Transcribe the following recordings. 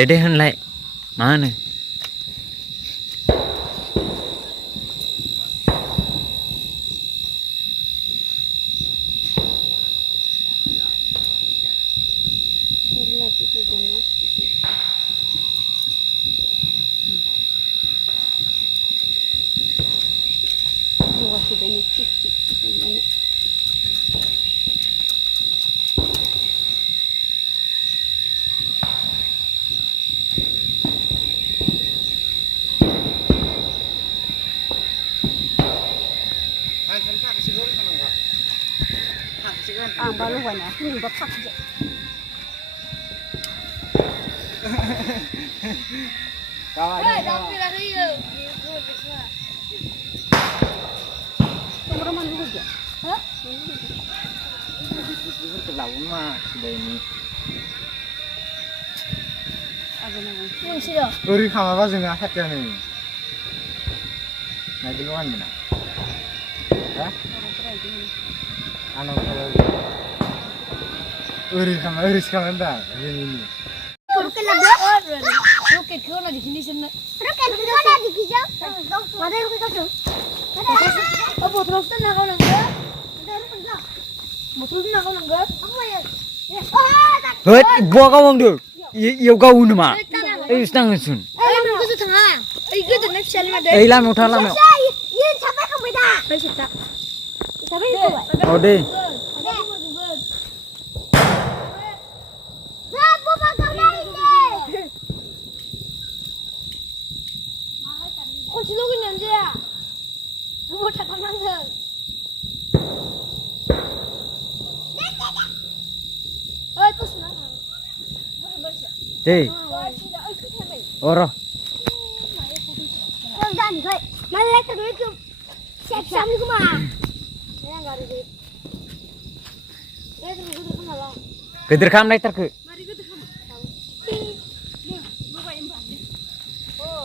Dede henlai. Mana? baru kan ya, ini bapak aja. Kawan. Tapi lagi ya, gitu bisa. Kameraman dulu aja. Hah? Itu terlalu mah sudah ini. Apa namanya? Yang sudah. Uri kama apa sih nggak ya nih? Nah duluan mana? Hah? Anu kalau uri kama dah ini. Roket lah dah. Roket kau nak di sini sana. Roket kau nak di kijau. Mana roket kau? Oh, botol tu nak kau nangga? Botol tu nak kau nangga? Apa ya? Hei, buat kau orang tu. Ia kau unu mah. Istang sun. Lam kau tu tengah. Ikut tu nak cari mana? Lam utah lam. Ye, siapa kamu dah? Siapa? Siapa itu? Oh deh. Kau cilok ni aja. Rumah tak pernah ke? Oh, itu senang. Deh. Oroh. Kau jangan ni kau. Malah tak boleh tu. Siap-siap ni kau mah. Saya enggak ada duit. Saya tu duduk kau malah. Kedir kam naik terke. Mari kita kau.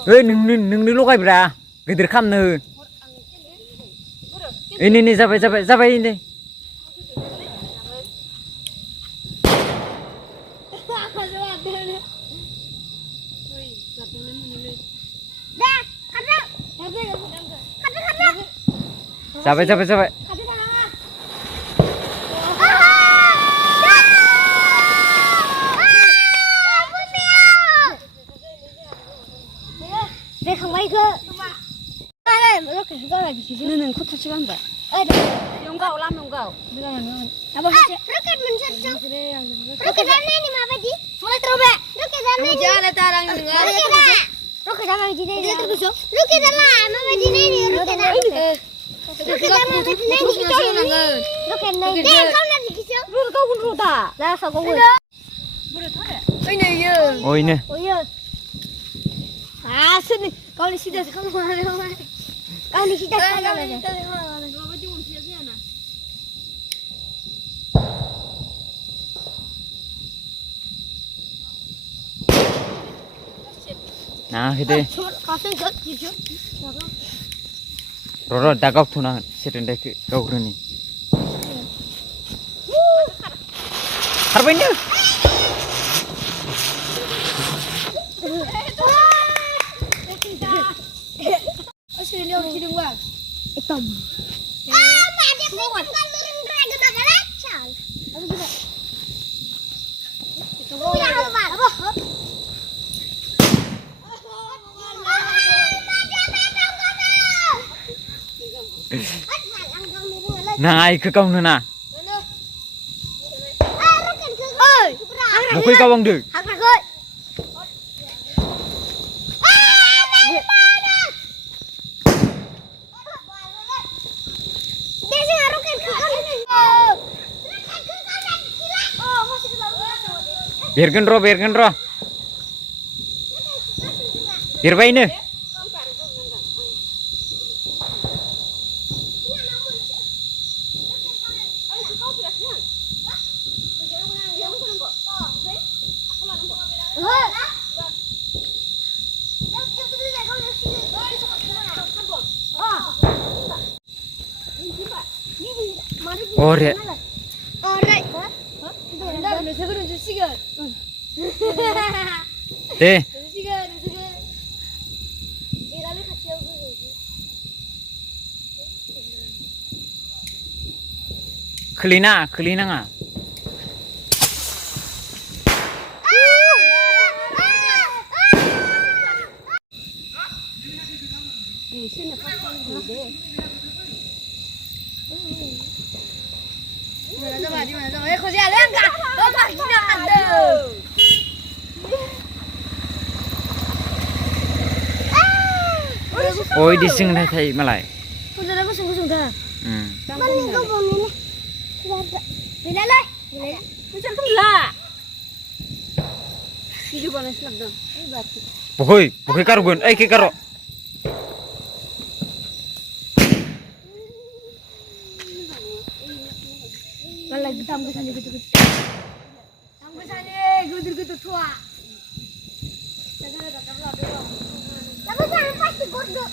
Neng lu kai bra. Kedir kam ne. Ini sampai ini. Sampai. Neng kau tak cakap apa? Yongkau lah yongkau. Apa sih? Roket mencet. Roket mana ni apa sih? Mulai terobek. Roket mana ni? Jangan tarang ni. Roket mana ni? Roket mana? Mama di ni. Roket mana? Roket mana? Roket mana? Dia kau nak dikisah? Rul kau pun rul tak? Dah kau pun. Boleh tak? Ini ya. Oh ini. Oh ya. Ah sini. Kau ni sudah kau mana? Kau ni sudah kau mana? Nah, kita. Kasih jauh. Roro dah kau tunang setendek kau ni. Apa ini? Asyik dia orang buat. Hitam. Mak dia bukan turun dragon dah kacau. Apa juga? Itu ya apa? Apa? Nah, ikut kau nana. Bukui kau bang dek. Biarkan roh. Biar baik ni. Ore. दे खोलैनाङा oh di sing thai malai Pokoknya karo gun, ke karo. Lagi tambah sana gitu. Tambah sana gitu tua. Tapi jangan pasti godok.